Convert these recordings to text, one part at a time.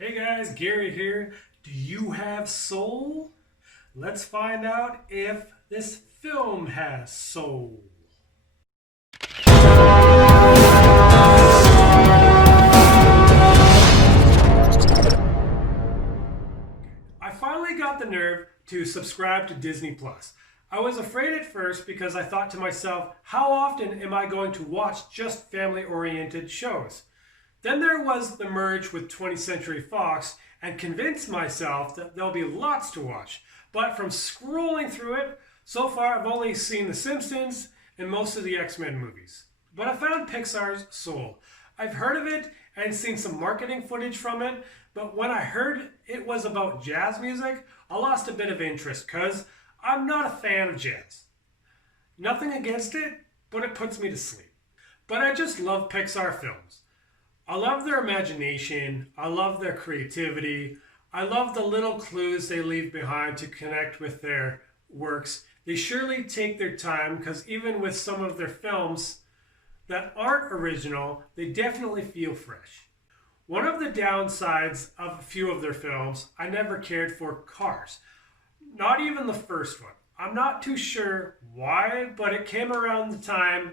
Hey guys, Gary here. Do you have soul? Let's find out if this film has soul. I finally got the nerve to subscribe to Disney Plus. I was afraid at first because I thought to myself, how often am I going to watch just family oriented shows? Then there was the merge with 20th Century Fox and convinced myself that there'll be lots to watch. But from scrolling through it, so far I've only seen The Simpsons and most of the X-Men movies. But I found Pixar's Soul. I've heard of it and seen some marketing footage from it, but when I heard it was about jazz music, I lost a bit of interest because I'm not a fan of jazz. Nothing against it, but it puts me to sleep. But I just love Pixar films. I love their imagination. I love their creativity. I love the little clues they leave behind to connect with their works. They surely take their time because even with some of their films that aren't original, they definitely feel fresh. One of the downsides of a few of their films, I never cared for Cars. Not even the first one. I'm not too sure why, but it came around the time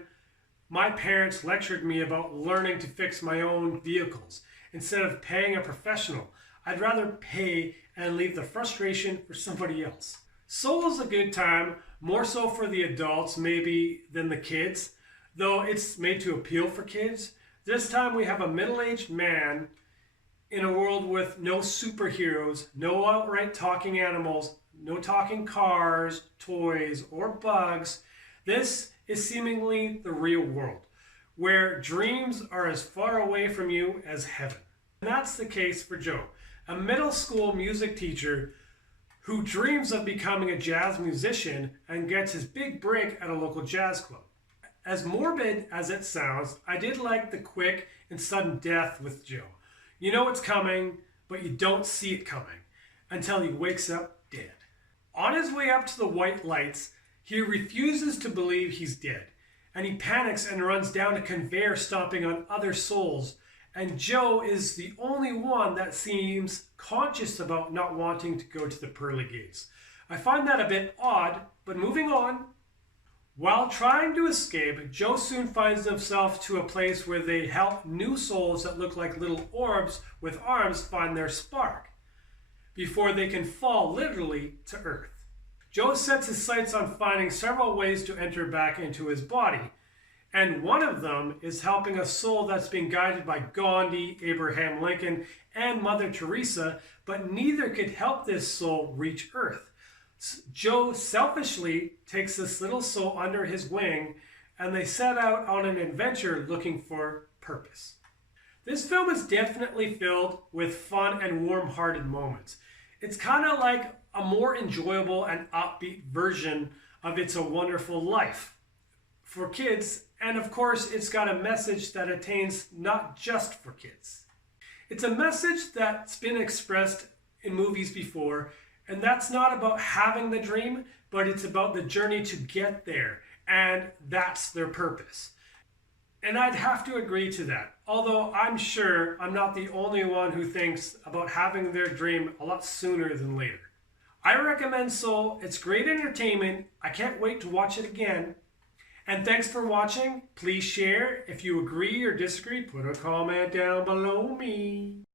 my parents lectured me about learning to fix my own vehicles. Instead of paying a professional, I'd rather pay and leave the frustration for somebody else. Soul is a good time, more so for the adults maybe than the kids, though it's made to appeal for kids. This time we have a middle-aged man in a world with no superheroes, no outright talking animals, no talking cars, toys, or bugs. This is seemingly the real world, where dreams are as far away from you as heaven. And that's the case for Joe, a middle school music teacher who dreams of becoming a jazz musician and gets his big break at a local jazz club. As morbid as it sounds, I did like the quick and sudden death with Joe. You know it's coming, but you don't see it coming until he wakes up dead. On his way up to the white lights, he refuses to believe he's dead, and he panics and runs down a conveyor stomping on other souls, and Joe is the only one that seems conscious about not wanting to go to the pearly gates. I find that a bit odd, but moving on. While trying to escape, Joe soon finds himself to a place where they help new souls that look like little orbs with arms find their spark before they can fall literally to earth. Joe sets his sights on finding several ways to enter back into his body, and one of them is helping a soul that's being guided by Gandhi, Abraham Lincoln, and Mother Teresa, but neither could help this soul reach Earth. Joe selfishly takes this little soul under his wing, and they set out on an adventure looking for purpose. This film is definitely filled with fun and warm-hearted moments. It's kind of like a more enjoyable and upbeat version of It's a Wonderful Life for kids, and of course it's got a message that attains not just for kids. It's a message that's been expressed in movies before, and that's not about having the dream, but it's about the journey to get there, and that's their purpose. And I'd have to agree to that, although I'm sure I'm not the only one who thinks about having their dream a lot sooner than later. I recommend Soul. It's great entertainment. I can't wait to watch it again. And thanks for watching. Please share. If you agree or disagree, put a comment down below me.